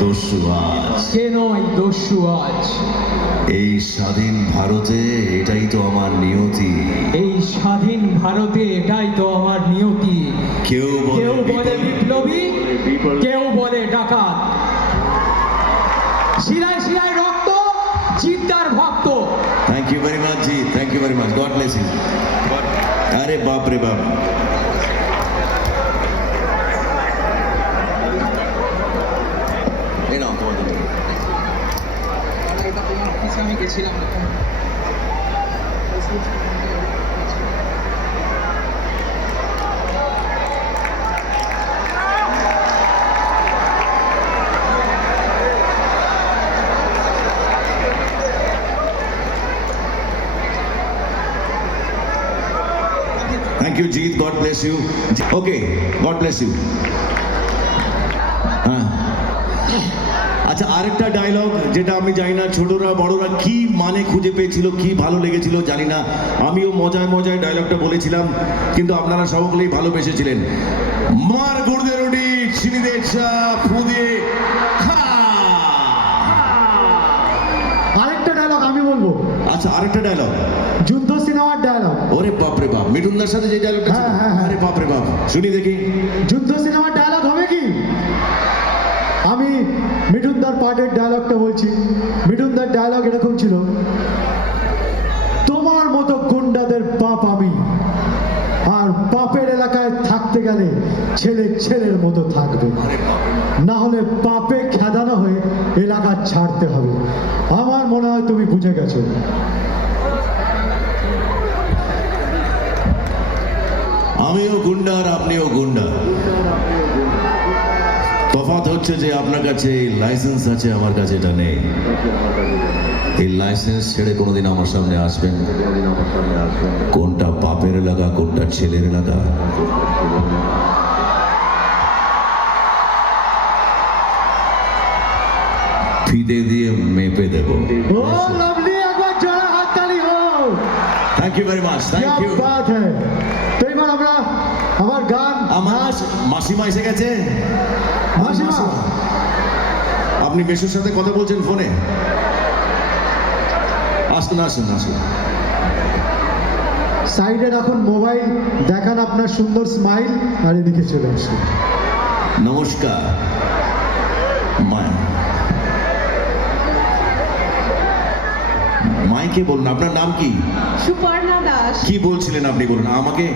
দস্যু আজ? কে নয় দস্যু আজ? এই স্বাধীন ভারতে এটাই তো আমার নিয়তি। এই স্বাধীন ভারতে এটাই তো আমার নিয়তি। কেউ কেউ বলে বলে বিপ্লবী, কেউ বলে ডাকাত। শিরায় শিরায় রক্ত, জিদ্দার ভক্ত। Thank you very much ji, thank you very much, God bless you. আরে বাপ রে বাপ, এই নাও তোমার জন্য। এটা তোমার অফিসে আমি গেছিলাম। Thank you Jeet, God bless you. Okay, God bless you. হ্যাঁ, আচ্ছা, আরেকটা ডায়লগ যেটা আমি জানি না ছোটরা বড়রা কি মানে খুঁজে পেয়েছিল, কি ভালো লেগেছিল জানি না। আমিও মজায় মজায় ডায়লগটা বলেছিলাম, কিন্তু আপনারা সকলেই ভালোবেসেছিলেন। মার গুড়দের রুটি চিনি দিয়ে চা ফু দিয়ে খা। আরেকটা ডায়লগ আমি বলবো। আচ্ছা, আরেকটা ডায়লগ, যুদ্ধ সিনেমার ডায়লগ। ওরে বাপরে বাপ, মিঠুনদার সাথে যে ডায়লগটা ছিল, হ্যাঁ, হ্যাঁ, হ্যাঁ। আরে বাপরে বাপ, শুনি দেখি। যুদ্ধ সিনেমার ডায়লগ হবে কি? আমি মিঠুনদার পার্টের ডায়লগটা বলছি। মিঠুনদার ডায়লগ এরকম ছিল, তোমার মতো গুন্ডাদের বাপ আমি, আর বাপের এলাকায় থাকতে গেলে ছেলে ছেলের মতো থাকবে, না হলে পাপে খেদানো হয়ে এলাকা ছাড়তে হবে। আমার মনে হয় তুমি বুঝে গেছো। আমিও গুন্ডা আর আপনিও গুন্ডা। তফাৎ হচ্ছে যে আপনার কাছে লাইসেন্স আছে, আমার কাছে এটা নেই। এই লাইসেন্স ছেড়ে কোনোদিন আমার সামনে আসবেন, কোনটা বাপের এলাকা কোনটা ছেলের এলাকা ফিতে দিয়ে মেপে দেব। ও লাভলি, একবার জোরে হাততালি হোক। Thank you very much, thank you. क्या बात है। তো এবার আমরা আমার গান আমার মাসিমা এসে গেছে। মাসিমা। আপনি মেসুর সাথে কথা বলছেন ফোনে? আসুন আসুন আসুন। সাইডে রাখুন মোবাইল, দেখান আপনার সুন্দর স্মাইল, আর এদিকে চলে আসুন। নমস্কার। মাইকে বলুন, আপনার নাম কি? সুপর্ণা দাস। কি বলছিলেন আপনি, বলুন আমাকে।